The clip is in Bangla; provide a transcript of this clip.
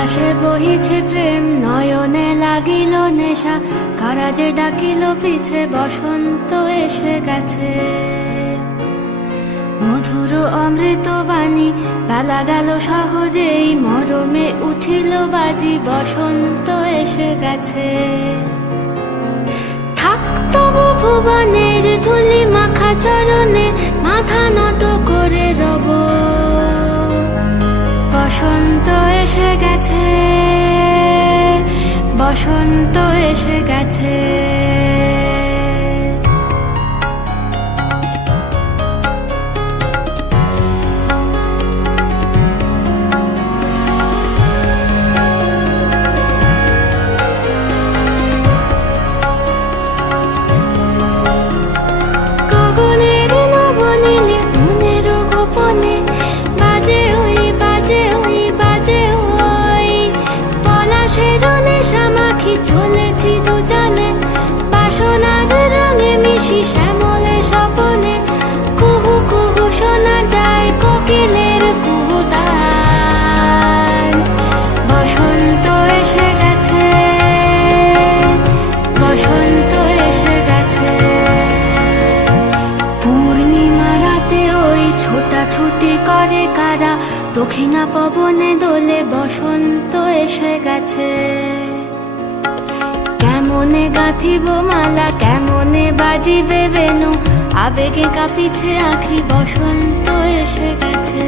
বাতাসে বহিছে প্রেম, নয়নে লাগিল নেশা, কারা যে ডাকিল পিছে, বসন্ত এসে গেছে। মধুর অমৃত বাণী, বেলা গেল সহজেই, মরমে উঠিল বাজি, বসন্ত এসে গেছে। থাক তবু ভুবনের ধুলি মাখা চরণে, মাথা নত করে রব, বসন্ত এসে গেছে, বসন্ত এসে গেছে। গগনের নবনীলে মনের গোপনে, বাজে ওই বাজে ওই বাজে ওই, পলাশের নেশা মাখি চলেছি দুজনে, বাসনার রঙে মিশি শ্যামলে স্বপনে, কুহু কুহু শোনা যায় কোকিলের কুহুতান। বসন্ত এসে গেছে, বসন্ত এসে গেছে। পূর্ণিমা রাতে ওই ছোটাছুটি করে কারা, দক্ষিণা পবনে দোলে, বসন্ত এসে গেছে। কেমনে গাঁথিব মালা, কেমনে বাজিবে বেনু, আবেগে কাঁপিছে আঁখি, বসন্ত এসে গেছে।